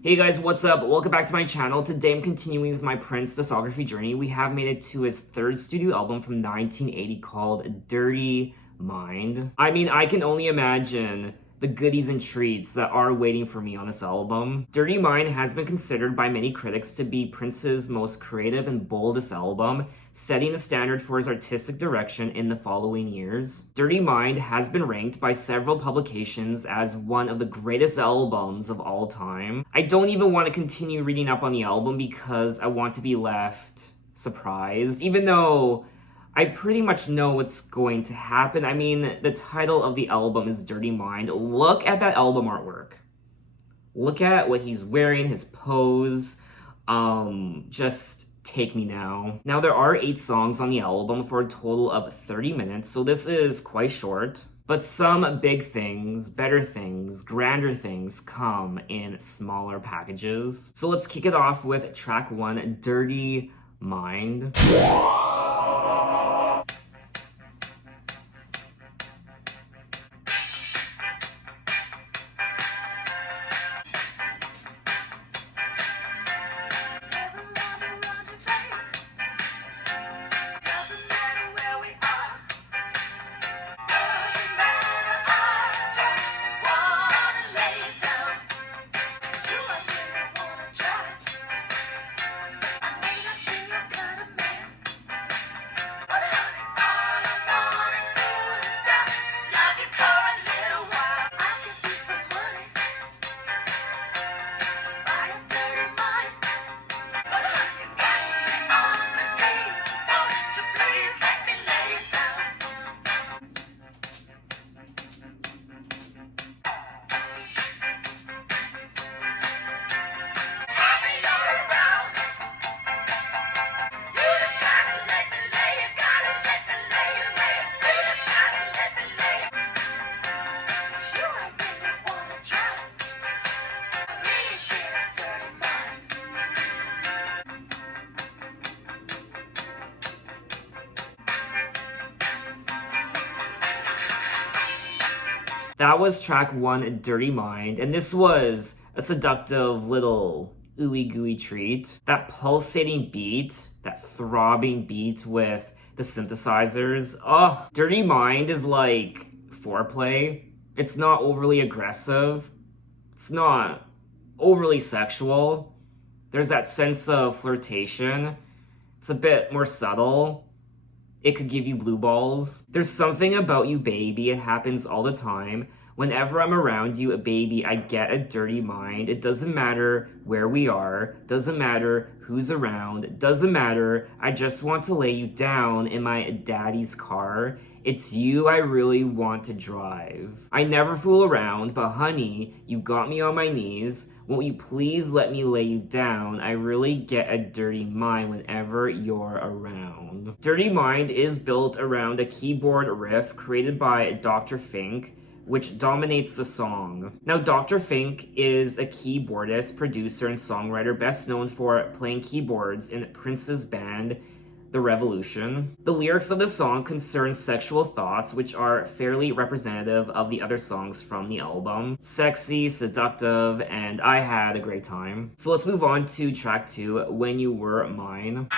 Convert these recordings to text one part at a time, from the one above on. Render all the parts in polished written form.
Hey guys, what's up? Welcome back to my channel. Today I'm continuing with my Prince discography journey. We have made it to his third studio album from 1980 called Dirty Mind. I mean, I can only imagine the goodies and treats that are waiting for me on this album. Dirty Mind has been considered by many critics to be Prince's most creative and boldest album, setting the standard for his artistic direction in the following years. Dirty Mind has been ranked by several publications as one of the greatest albums of all time. I don't even want to continue reading up on the album because I want to be left surprised, even though I pretty much know what's going to happen. I mean, the title of the album is Dirty Mind. Look at that album artwork. Look at what he's wearing, his pose. Just take me now. Now, there are 8 songs on the album for a total of 30 minutes, so this is quite short. But some big things, better things, grander things come in smaller packages. So let's kick it off with track 1, Dirty Mind. That was track 1, Dirty Mind, and this was a seductive little ooey gooey treat. That pulsating beat, that throbbing beat with the synthesizers. Oh, Dirty Mind is like foreplay. It's not overly aggressive. It's not overly sexual. There's that sense of flirtation. It's a bit more subtle. It could give you blue balls. There's something about you, baby. It happens all the time. Whenever I'm around you, baby, I get a dirty mind. It doesn't matter where we are. Doesn't matter who's around. Doesn't matter. I just want to lay you down in my daddy's car. It's you I really want to drive. I never fool around, but honey, you got me on my knees. Won't you please let me lay you down? I really get a dirty mind whenever you're around. Dirty Mind is built around a keyboard riff created by Dr. Fink, which dominates the song. Now, Dr. Fink is a keyboardist, producer, and songwriter best known for playing keyboards in Prince's band, The Revolution. The lyrics of the song concern sexual thoughts, which are fairly representative of the other songs from the album. Sexy, seductive, and I had a great time. So let's move on to track 2, When You Were Mine.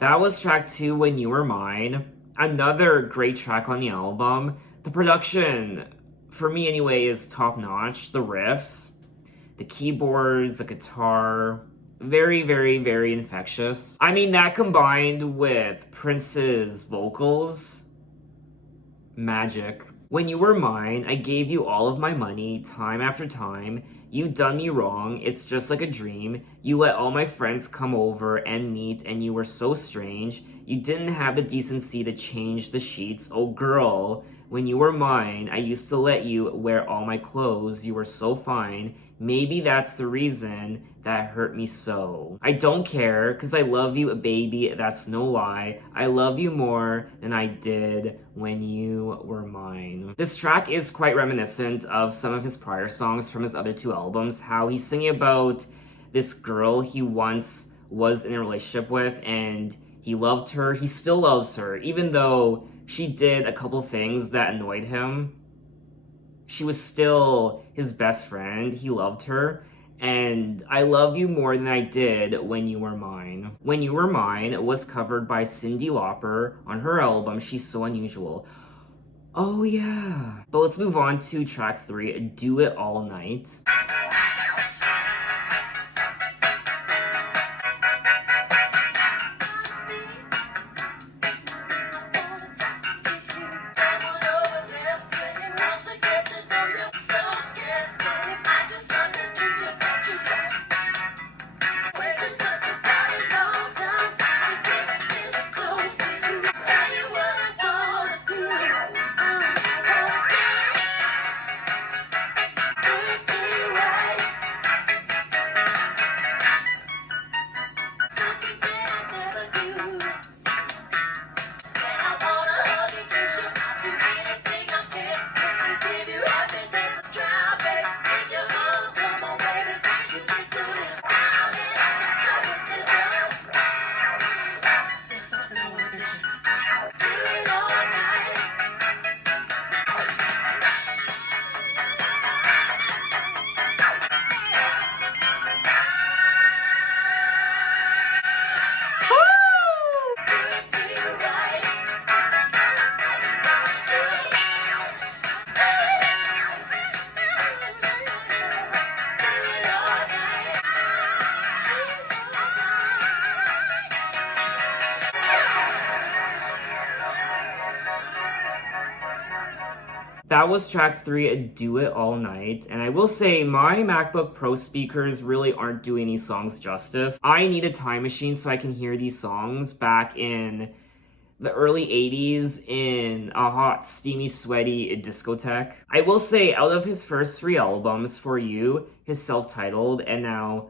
That was track 2, When You Were Mine. Another great track on the album. The production, for me anyway, is top notch. The riffs, the keyboards, the guitar, very, very, very infectious. I mean, that combined with Prince's vocals, magic. When you were mine, I gave you all of my money, time after time. You done me wrong, it's just like a dream. You let all my friends come over and meet, and you were so strange. You didn't have the decency to change the sheets. Oh girl, when you were mine, I used to let you wear all my clothes. You were so fine. Maybe that's the reason that hurt me so. I don't care, cause I love you, baby, that's no lie. I love you more than I did when you were mine. This track is quite reminiscent of some of his prior songs from his other 2 albums, how he's singing about this girl he once was in a relationship with, and he loved her, he still loves her, even though she did a couple things that annoyed him. She was still his best friend. He loved her. And I love you more than I did when you were mine. When You Were Mine was covered by Cyndi Lauper on her album, She's So Unusual. Oh yeah. But let's move on to track 3, Do It All Night. That was track 3, Do It All Night. And I will say, my MacBook Pro speakers really aren't doing these songs justice. I need a time machine so I can hear these songs back in the early 80s in a hot, steamy, sweaty discotheque. I will say, out of his first 3 albums, For You, his self-titled, and now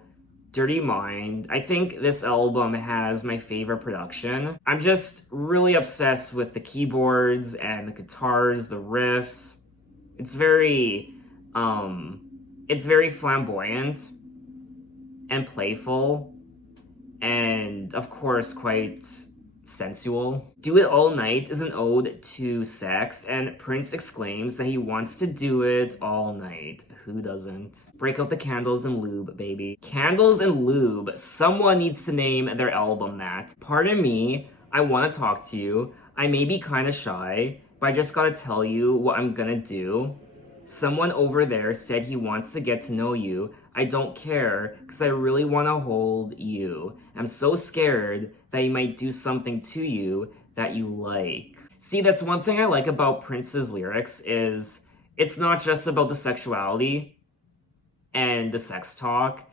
Dirty Mind, I think this album has my favorite production. I'm just really obsessed with the keyboards and the guitars, the riffs. It's very flamboyant and playful, and of course quite sensual. Do It All Night is an ode to sex, and Prince exclaims that he wants to do it all night. Who doesn't? Break out the candles and lube, baby. Candles and lube. Someone needs to name their album that. Pardon me, I want to talk to you. I may be kind of shy, but I just gotta tell you what I'm gonna do. Someone over there said he wants to get to know you. I don't care, because I really want to hold you. I'm so scared that he might do something to you that you like. See, that's one thing I like about Prince's lyrics is it's not just about the sexuality and the sex talk.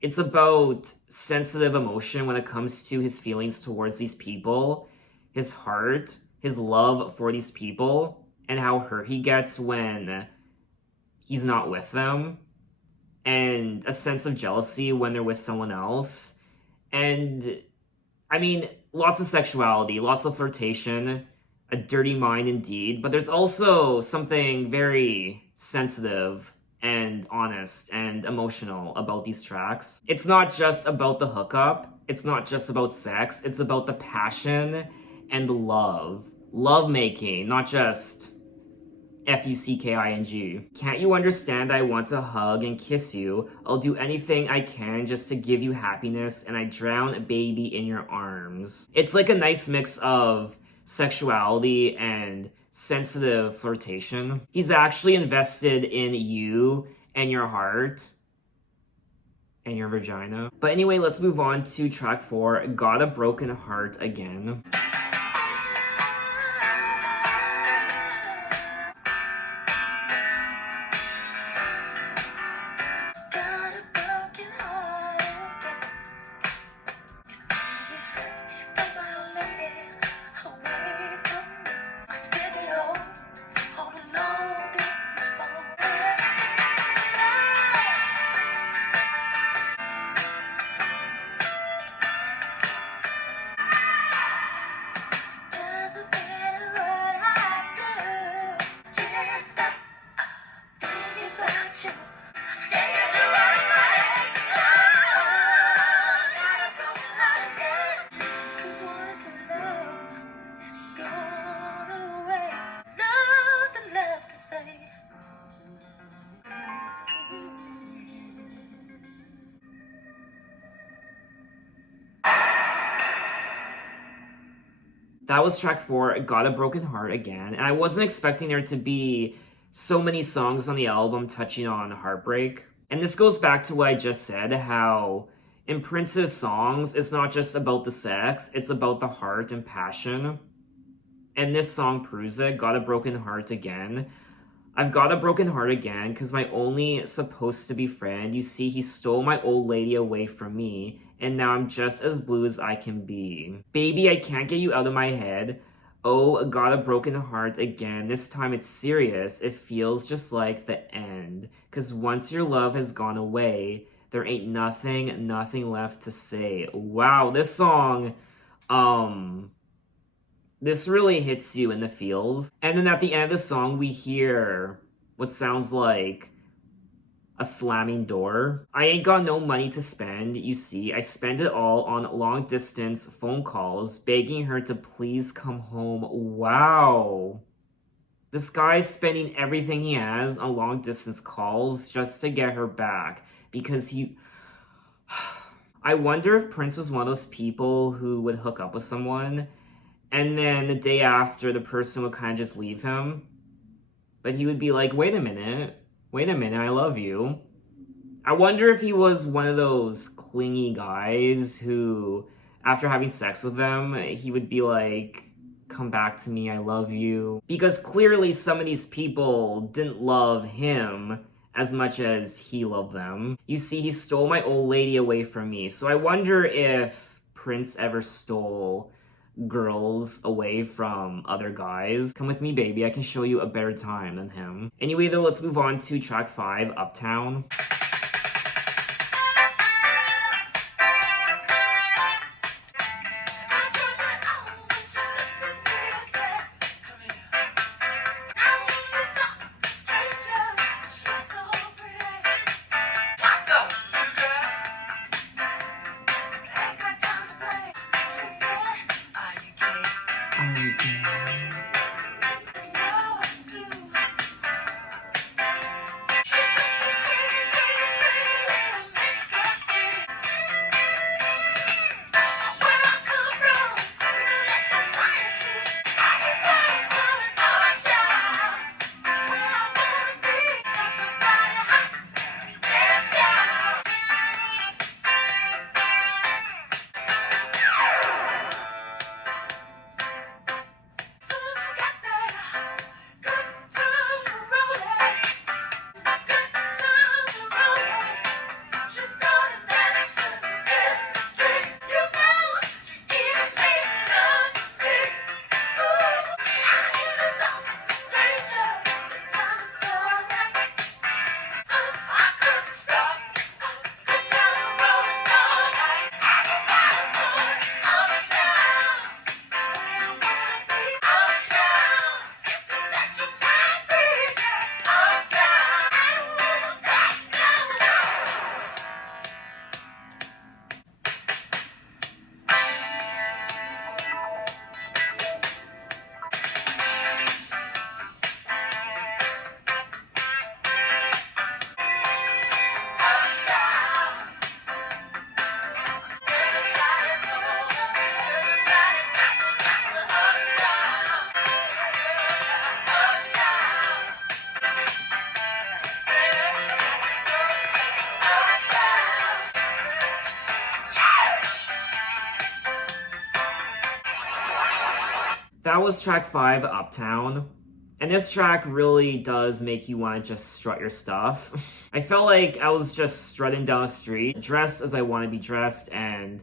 It's about sensitive emotion when it comes to his feelings towards these people, his heart, his love for these people, and how hurt he gets when he's not with them, and a sense of jealousy when they're with someone else. And I mean, lots of sexuality, lots of flirtation, a dirty mind indeed, but there's also something very sensitive and honest and emotional about these tracks. It's not just about the hookup, it's not just about sex, it's about the passion and the love making, not just Fucking. Can't you understand I want to hug and kiss you? I'll do anything I can just to give you happiness, and I drown a baby in your arms. It's like a nice mix of sexuality and sensitive flirtation. He's actually invested in you and your heart and your vagina. But anyway, let's move on to track 4, Got a Broken Heart Again. That was track 4, Got a Broken Heart Again. And I wasn't expecting there to be so many songs on the album touching on heartbreak. And this goes back to what I just said, how in Prince's songs, it's not just about the sex, it's about the heart and passion. And this song proves it, Got a Broken Heart Again. I've got a broken heart again because my only supposed to be friend, you see, he stole my old lady away from me, and now I'm just as blue as I can be. Baby, I can't get you out of my head. Oh, got a broken heart again. This time it's serious. It feels just like the end. Cause once your love has gone away, there ain't nothing left to say. Wow, this song, this really hits you in the feels. And then at the end of the song, we hear what sounds like a slamming door. I ain't got no money to spend, you see. I spend it all on long distance phone calls, begging her to please come home. Wow. This guy's spending everything he has on long distance calls just to get her back because he... I wonder if Prince was one of those people who would hook up with someone and then the day after, the person would kind of just leave him. But he would be like, wait a minute, I love you. I wonder if he was one of those clingy guys who, after having sex with them, he would be like, come back to me, I love you. Because clearly some of these people didn't love him as much as he loved them. You see, he stole my old lady away from me. So I wonder if Prince ever stole girls away from other guys. Come with me, baby, I can show you a better time than him. Anyway, though, let's move on to track 5, Uptown. That was track 5, Uptown. And this track really does make you want to just strut your stuff. I felt like I was just strutting down the street, dressed as I want to be dressed, and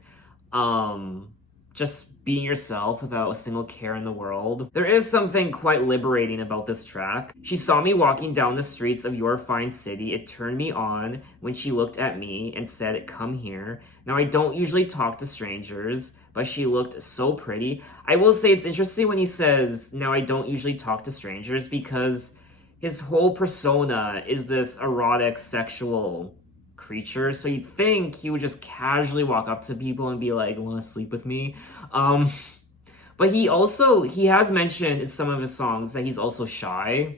just being yourself without a single care in the world. There is something quite liberating about this track. She saw me walking down the streets of your fine city. It turned me on when she looked at me and said, "Come here." Now, I don't usually talk to strangers, but she looked so pretty. I will say it's interesting when he says, "Now I don't usually talk to strangers," because his whole persona is this erotic, sexual creature. So you'd think he would just casually walk up to people and be like, "Want to sleep with me?" But he has mentioned in some of his songs that he's also shy.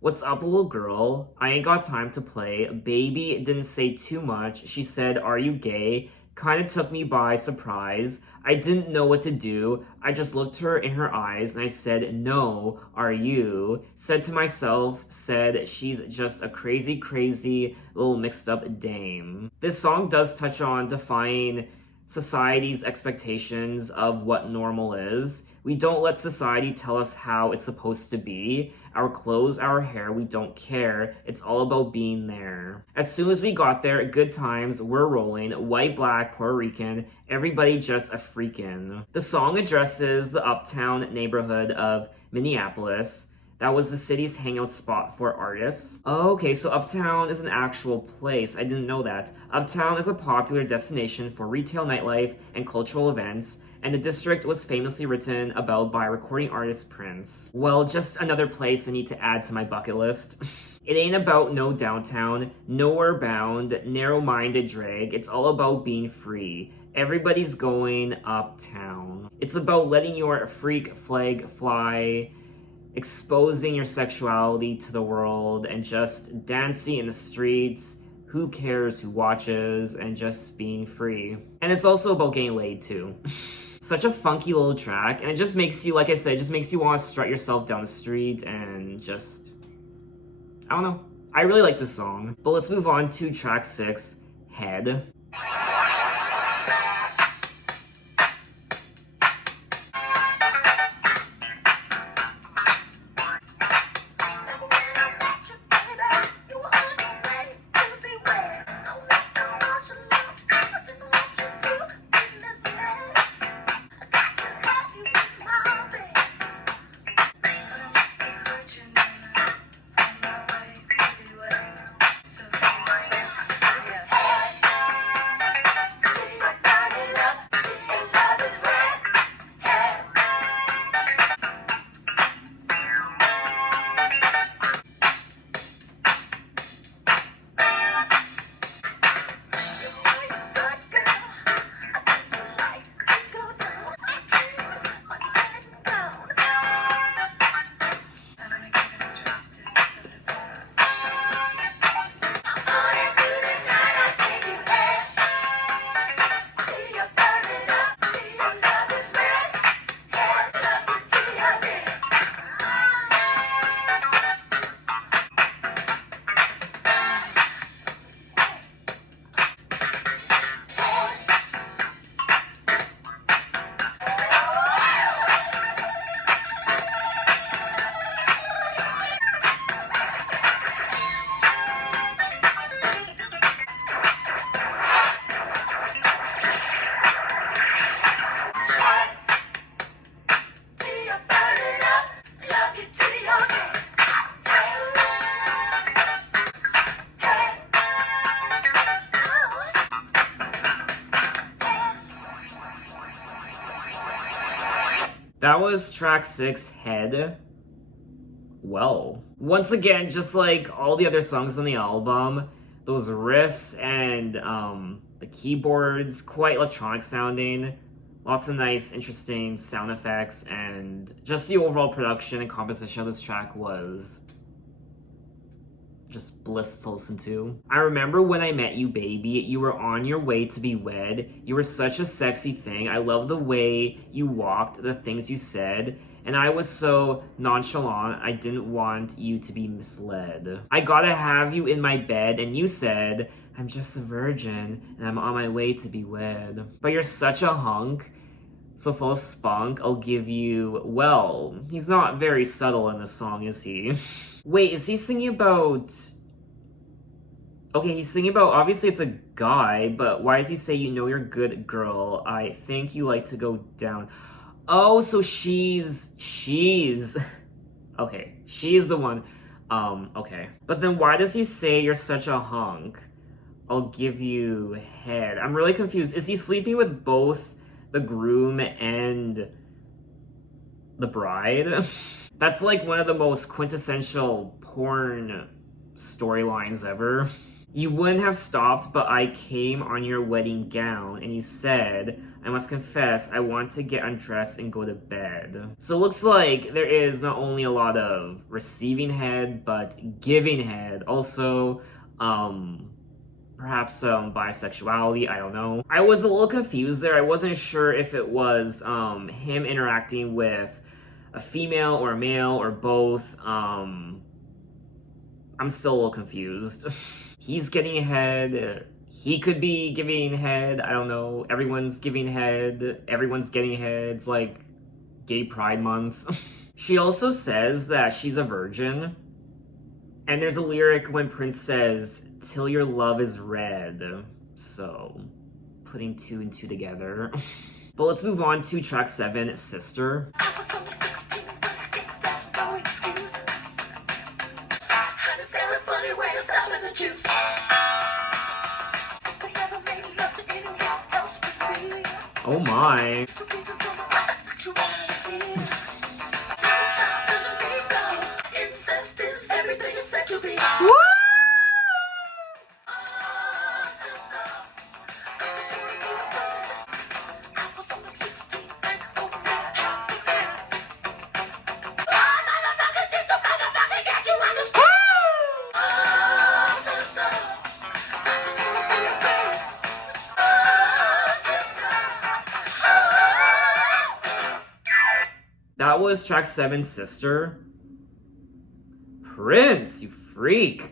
"What's up, little girl? I ain't got time to play. Baby didn't say too much. She said, 'Are you gay?' Kinda took me by surprise. I didn't know what to do. I just looked her in her eyes and I said, 'No, are you?' Said to myself, said she's just a crazy, crazy little mixed up dame." This song does touch on defying society's expectations of what normal is. We don't let society tell us how it's supposed to be. Our clothes, our hair, we don't care. It's all about being there. As soon as we got there, good times, we're rolling. White, black, Puerto Rican, everybody just a freakin'. The song addresses the uptown neighborhood of Minneapolis. That was the city's hangout spot for artists. Oh, okay, so Uptown is an actual place. I didn't know that. Uptown is a popular destination for retail nightlife and cultural events, and the district was famously written about by recording artist Prince. Well, just another place I need to add to my bucket list. It ain't about no downtown, nowhere bound, narrow-minded drag. It's all about being free. Everybody's going uptown. It's about letting your freak flag fly, exposing your sexuality to the world, and just dancing in the streets. Who cares who watches, and just being free. And it's also about getting laid too. Such a funky little track, and it just makes you, like I said, just makes you want to strut yourself down the street and just, I don't know. I really like this song. But let's move on to track 6, Head. That was track 6, Head. Well, once again, just like all the other songs on the album, those riffs and the keyboards, quite electronic sounding. Lots of nice, interesting sound effects, and just the overall production and composition of this track was just bliss to listen to. I remember when I met you, baby. You were on your way to be wed. You were such a sexy thing. I love the way you walked, the things you said. And I was so nonchalant, I didn't want you to be misled. I gotta have you in my bed, and you said, I'm just a virgin, and I'm on my way to be wed. But you're such a hunk. So full of spunk, I'll give you, well, he's not very subtle in the song, is he? Wait, is he singing about... Okay, he's singing about, obviously it's a guy, but why does he say, you know you're a good girl, I think you like to go down. Oh, so she's... Okay, she's the one. Okay. But then why does he say you're such a hunk? I'll give you head. I'm really confused. Is he sleeping with both the groom and the bride? That's like one of the most quintessential porn storylines ever. You wouldn't have stopped, but I came on your wedding gown and you said, I must confess, I want to get undressed and go to bed. So it looks like there is not only a lot of receiving head, but giving head. Also, perhaps some bisexuality, I don't know. I was a little confused there. I wasn't sure if it was him interacting with a female or a male or both. I'm still a little confused. He's getting head. He could be giving head. I don't know. Everyone's giving head. Everyone's getting head. It's like Gay Pride Month. She also says that she's a virgin. And there's a lyric when Prince says, till your love is red. So, putting two and two together. But let's move on to track 7, Sister. Oh my. Woo! That was track 7, Sister. Prince, you freak.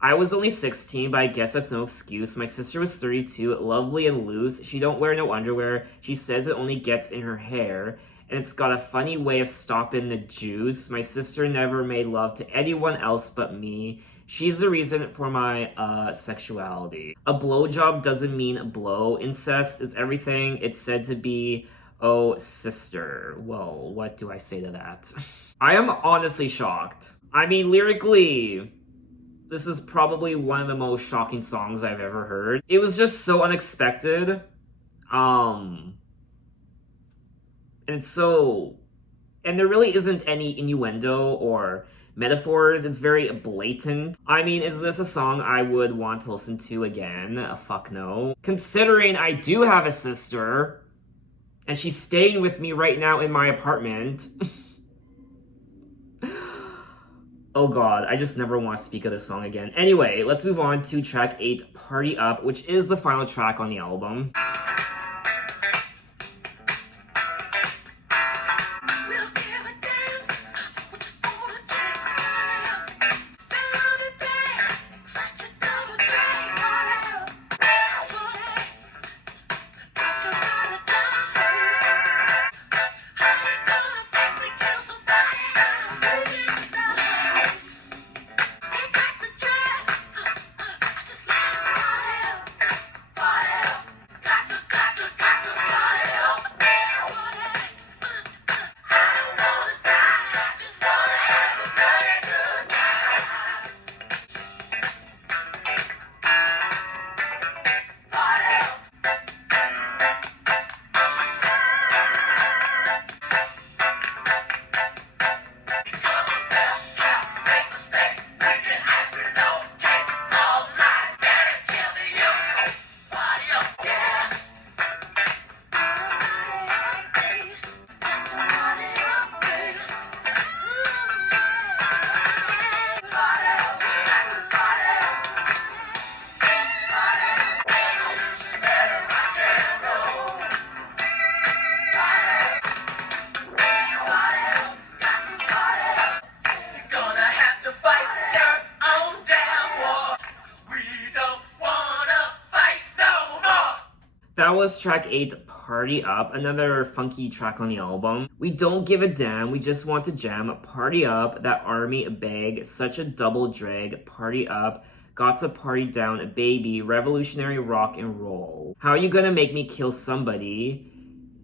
I was only 16, but I guess that's no excuse. My sister was 32, lovely and loose. She don't wear no underwear. She says it only gets in her hair. And it's got a funny way of stopping the juice. My sister never made love to anyone else but me. She's the reason for my sexuality. A blowjob doesn't mean a blow. Incest is everything it's said to be. Oh, sister. Well, what do I say to that? I am honestly shocked. I mean, lyrically, this is probably one of the most shocking songs I've ever heard. It was just so unexpected. And it's so... And there really isn't any innuendo or metaphors. It's very blatant. I mean, is this a song I would want to listen to again? Fuck no. Considering I do have a sister... And she's staying with me right now in my apartment. Oh god, I just never want to speak of this song again. Anyway, let's move on to track 8, Party Up, which is the final track on the album. That was track 8, Party Up, another funky track on the album. We don't give a damn, we just want to jam. Party Up, that army bag, such a double drag. Party Up, got to party down, baby, revolutionary rock and roll. How you gonna make me kill somebody?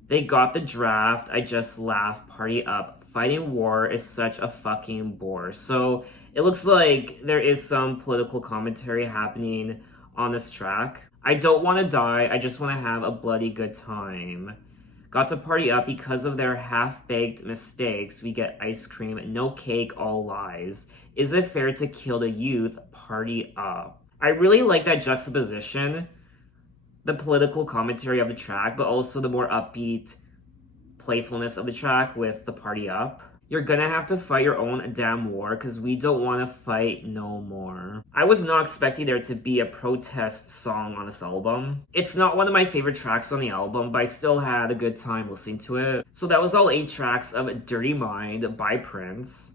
They got the draft, I just laugh. Party Up, fighting war is such a fucking bore. So it looks like there is some political commentary happening on this track. I don't want to die, I just want to have a bloody good time. Got to party up because of their half-baked mistakes. We get ice cream, no cake, all lies. Is it fair to kill the youth? Party up. I really like that juxtaposition, the political commentary of the track, but also the more upbeat playfulness of the track with the party up. You're gonna have to fight your own damn war because we don't want to fight no more. I was not expecting there to be a protest song on this album. It's not one of my favorite tracks on the album, but I still had a good time listening to it. So that was all 8 tracks of Dirty Mind by Prince.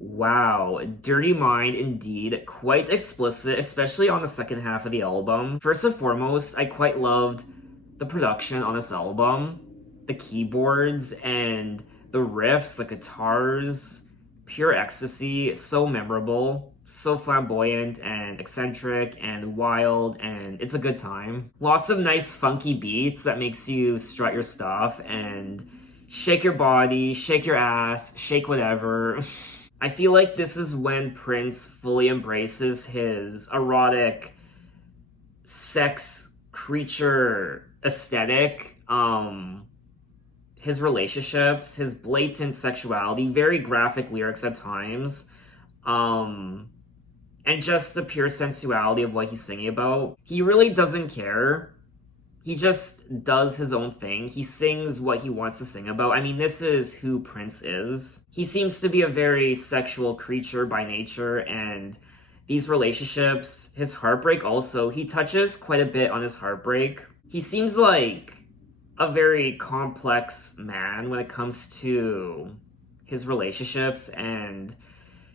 Wow, Dirty Mind indeed, quite explicit, especially on the second half of the album. First and foremost, I quite loved the production on this album, the keyboards and the riffs, the guitars, pure ecstasy, so memorable, so flamboyant and eccentric and wild, and it's a good time. Lots of nice funky beats that makes you strut your stuff and shake your body, shake your ass, shake whatever. I feel like this is when Prince fully embraces his erotic sex creature aesthetic, his relationships, his blatant sexuality, very graphic lyrics at times, and just the pure sensuality of what he's singing about. He really doesn't care. He just does his own thing. He sings what he wants to sing about. I mean, this is who Prince is. He seems to be a very sexual creature by nature, and these relationships, his heartbreak also, he touches quite a bit on his heartbreak. He seems like a very complex man when it comes to his relationships and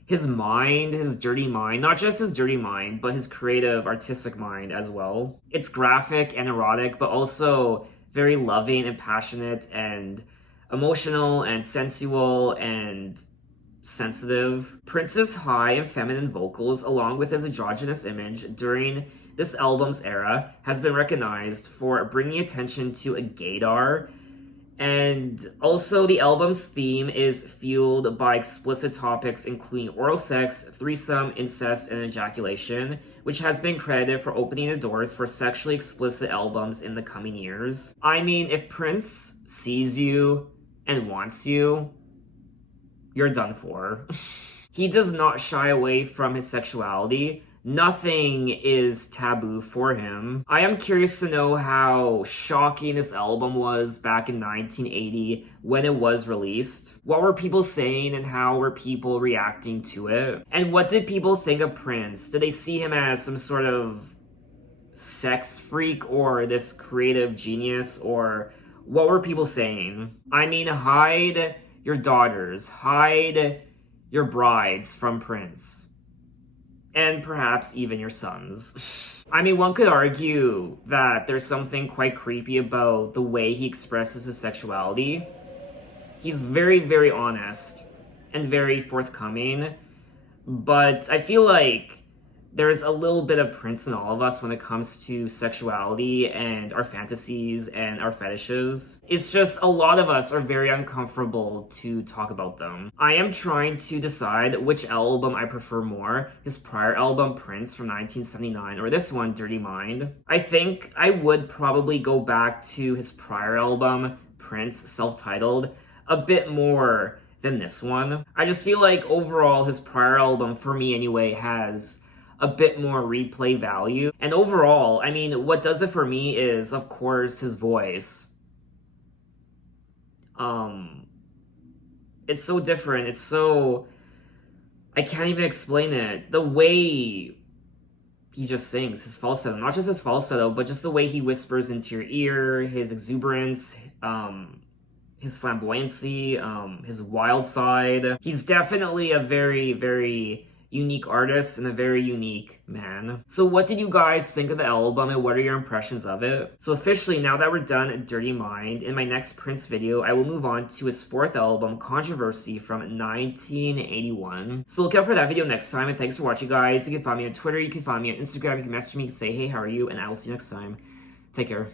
his mind, his dirty mind, not just his dirty mind, but his creative, artistic mind as well. It's graphic and erotic, but also very loving and passionate and emotional and sensual and sensitive. Prince's high and feminine vocals, along with his androgynous image during this album's era, has been recognized for bringing attention to a gaydar. And also, the album's theme is fueled by explicit topics including oral sex, threesome, incest, and ejaculation, which has been credited for opening the doors for sexually explicit albums in the coming years. I mean, if Prince sees you and wants you, you're done for. He does not shy away from his sexuality. Nothing is taboo for him. I am curious to know how shocking this album was back in 1980 when it was released. What were people saying and how were people reacting to it? And what did people think of Prince? Did they see him as some sort of sex freak or this creative genius, or what were people saying? I mean, hide your daughters, hide your brides from Prince. And perhaps even your sons. I mean, one could argue that there's something quite creepy about the way he expresses his sexuality. He's very, very honest and very forthcoming, but I feel like there's a little bit of Prince in all of us when it comes to sexuality and our fantasies and our fetishes. It's just a lot of us are very uncomfortable to talk about them. I am trying to decide which album I prefer more, his prior album Prince from 1979 or this one, Dirty Mind. I think I would probably go back to his prior album, Prince, self-titled, a bit more than this one. I just feel like overall his prior album, for me anyway, has a bit more replay value. And overall, I mean, what does it for me is, of course, his voice. It's so different. It's so... I can't even explain it. The way he just sings, his falsetto. Not just his falsetto, but just the way he whispers into your ear, his exuberance, his flamboyancy, his wild side. He's definitely a very, very unique artist and a very unique man. So what did you guys think of the album and what are your impressions of it? So officially, now that we're done Dirty Mind, in my next Prince video, I will move on to his fourth album, Controversy, from 1981. So look out for that video next time, and thanks for watching, guys. You can find me on Twitter, you can find me on Instagram, you can message me and say, hey, how are you? And I will see you next time. Take care.